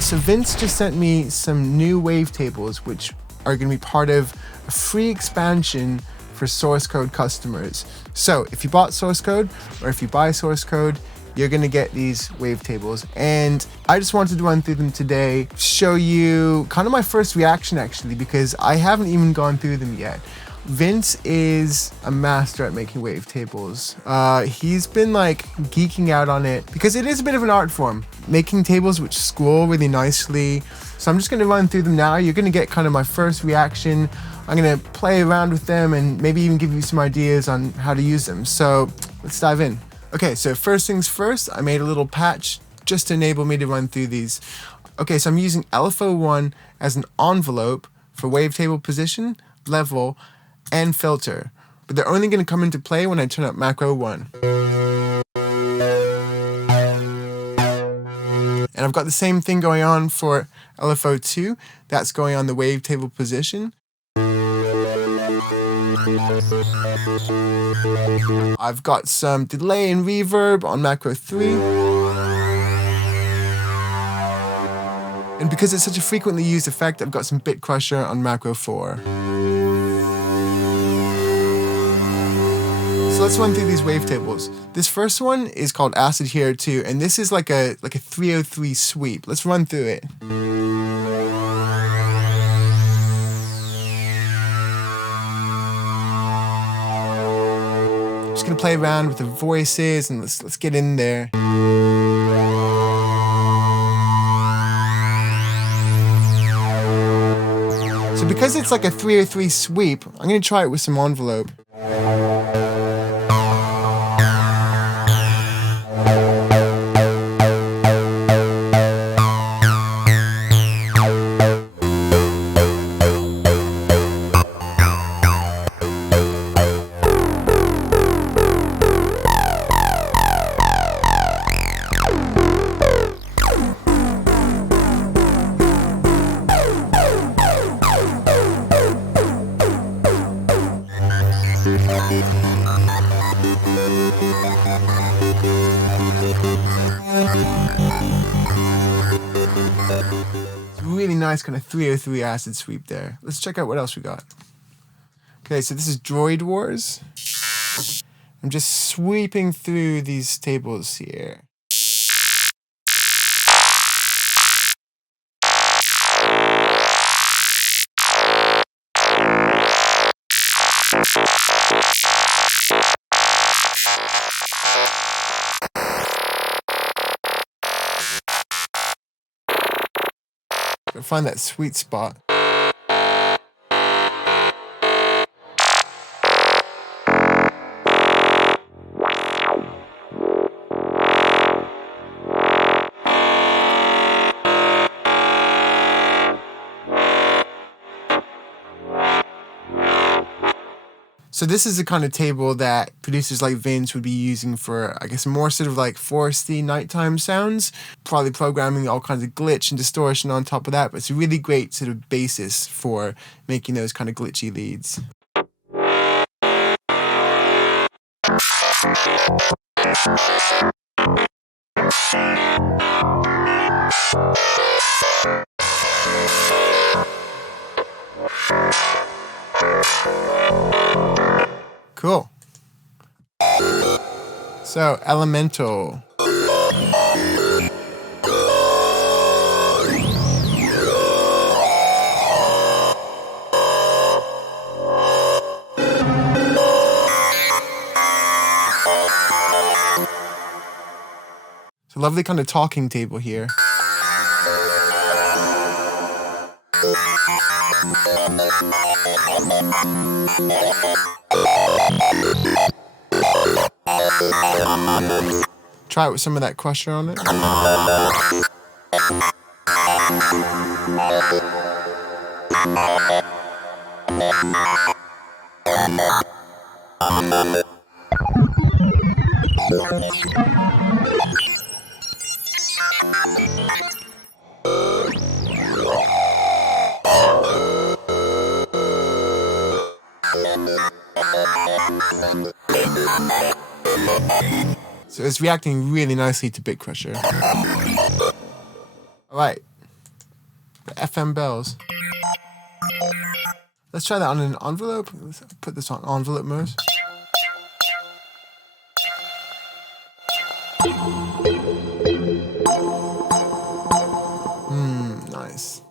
So Vince just sent me some new wavetables, which are going to be part of a free expansion for source code customers. So if you bought source code, or if you buy source code, you're going to get these wavetables. And I just wanted to run through them today, show you kind of my first reaction actually, because I haven't even gone through them yet. Vince is a master at making wavetables. He's been like geeking out on it because it is a bit of an art form, making tables which scroll really nicely. So I'm just going to run through them now. You're going to get kind of my first reaction. I'm going to play around with them and maybe even give you some ideas on how to use them. So let's dive in. Okay, so first things first, I made a little patch just to enable me to run through these. Okay, so I'm using LFO1 as an envelope for wavetable position, level, and filter, but they're only going to come into play when I turn up macro 1. And I've got the same thing going on for LFO2, that's going on the wavetable position. I've got some delay and reverb on macro 3. And because it's such a frequently used effect, I've got some bit crusher on macro 4. So let's run through these wavetables. This first one is called Acid Hero 2, and this is like a 303 sweep. Let's run through it. Just gonna play around with the voices and let's get in there. So because it's like a 303 sweep, I'm gonna try it with some envelope. It's really nice kind of 303 acid sweep there. Let's check out what else we got. Okay, so this is Droid Wars. I'm just sweeping through these tables here. Gotta find that sweet spot. So this is the kind of table that producers like Vince would be using for, I guess, more sort of like foresty nighttime sounds, probably programming all kinds of glitch and distortion on top of that, but it's a really great sort of basis for making those kind of glitchy leads. Cool. So, Elemento. It's a lovely kind of talking table here. Try it with some of that crusher on it. So it's reacting really nicely to Bit Crusher. Alright, The FM bells. Let's try that on an envelope. Let's put this on envelope mode. Nice.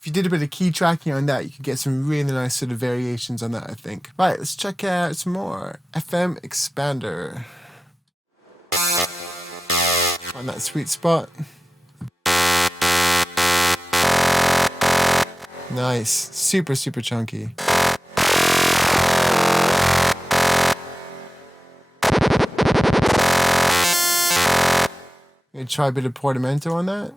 If you did a bit of key tracking on that, you could get some really nice sort of variations on that, I think. Right, let's check out some more. FM expander. Find that sweet spot. Nice. Super, super chunky. Gonna try a bit of portamento on that.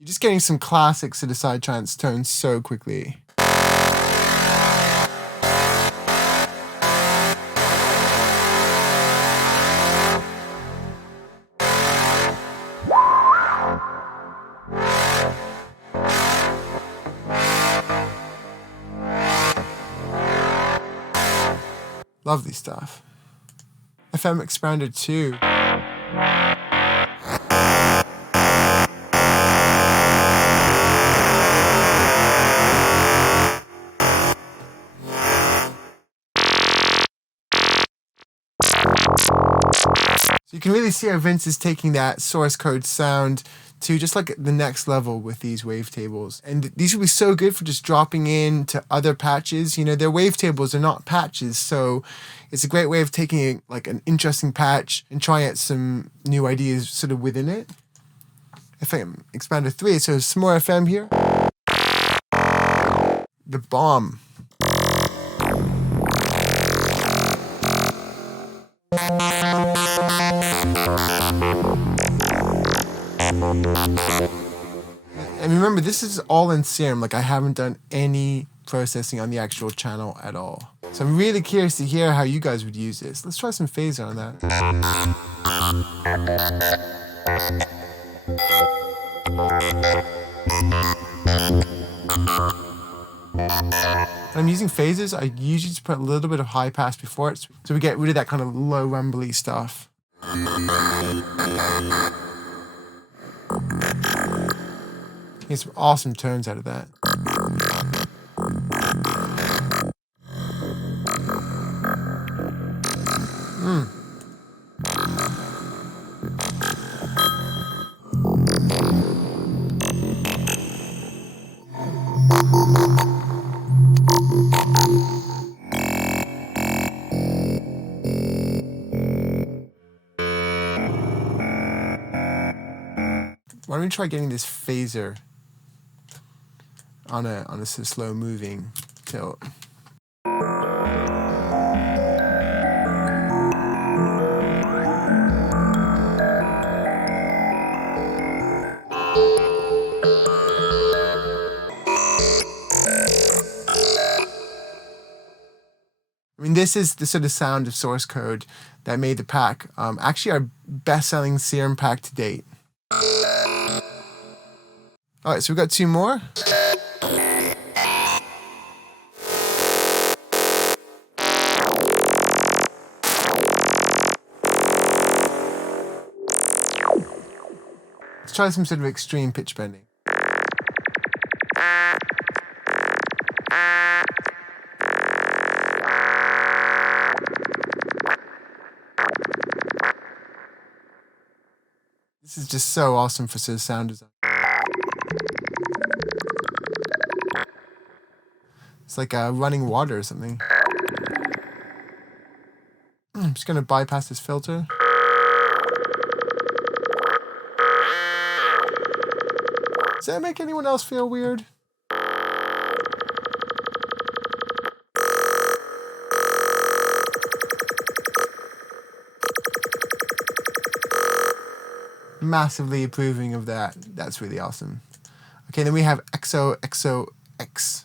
You're just getting some classics to the side trance tones so quickly. Lovely stuff. FM expander 2. So you can really see how Vince is taking that source code sound to just like the next level with these wavetables. And these will be so good for just dropping in to other patches. You know, they're wavetables, they're not patches. So it's a great way of taking like an interesting patch and trying out some new ideas sort of within it. FM expander 3, so some more FM here. The bomb. And remember, this is all in Serum. Like, I haven't done any processing on the actual channel at all. So I'm really curious to hear how you guys would use this. Let's try some phaser on that. When I'm using phasers, I usually just put a little bit of high pass before it, so we get rid of that kind of low rumbly stuff. Get some awesome tones out of that. Why don't we try getting this phaser on a sort of slow moving tilt. I mean, this is the sort of sound of source code that made the pack actually our best-selling Serum pack to date. All right, so we've got two more. Let's try some sort of extreme pitch bending. This is just so awesome for sort of sound design. It's like running water or something. I'm just going to bypass this filter. Does that make anyone else feel weird? massively approving of that. That's really awesome. Okay, then we have XOXOX.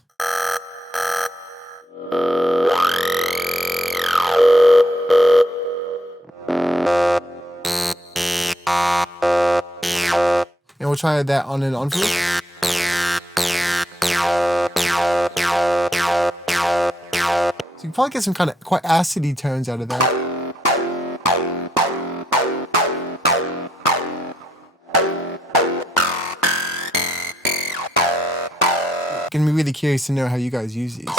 And we'll try that on an envelope. So you can probably get some kind of quite acidy tones out of that. Gonna be really curious to know how you guys use these.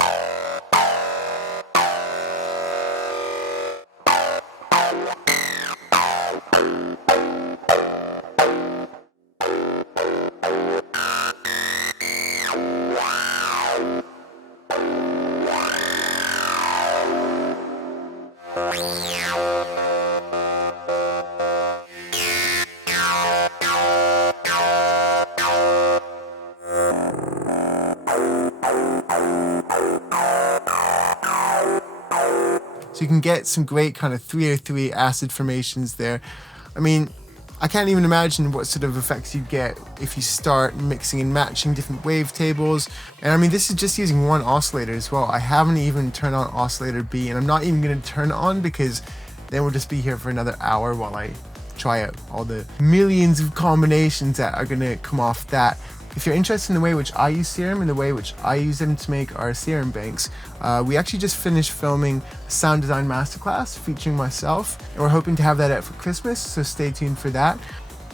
So you can get some great kind of 303 acid formations there. I mean, I can't even imagine what sort of effects you'd get if you start mixing and matching different wavetables. And I mean, this is just using one oscillator as well. I haven't even turned on oscillator B, and I'm not even going to turn it on because then we'll just be here for another hour while I try out all the millions of combinations that are going to come off that. If you're interested in the way which I use Serum and the way which I use them to make our Serum banks, we actually just finished filming a sound design masterclass featuring myself, and we're hoping to have that out for Christmas, so stay tuned for that.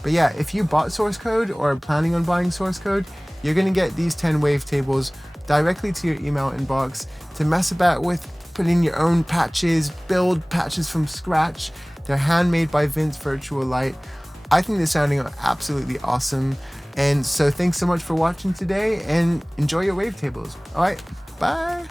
But yeah, if you bought source code or are planning on buying source code, you're going to get these 10 wavetables directly to your email inbox to mess about with, put in your own patches, build patches from scratch. They're handmade by Vince Virtual Light. I think they're sounding absolutely awesome. And so thanks so much for watching today, and enjoy your wavetables. All right, bye.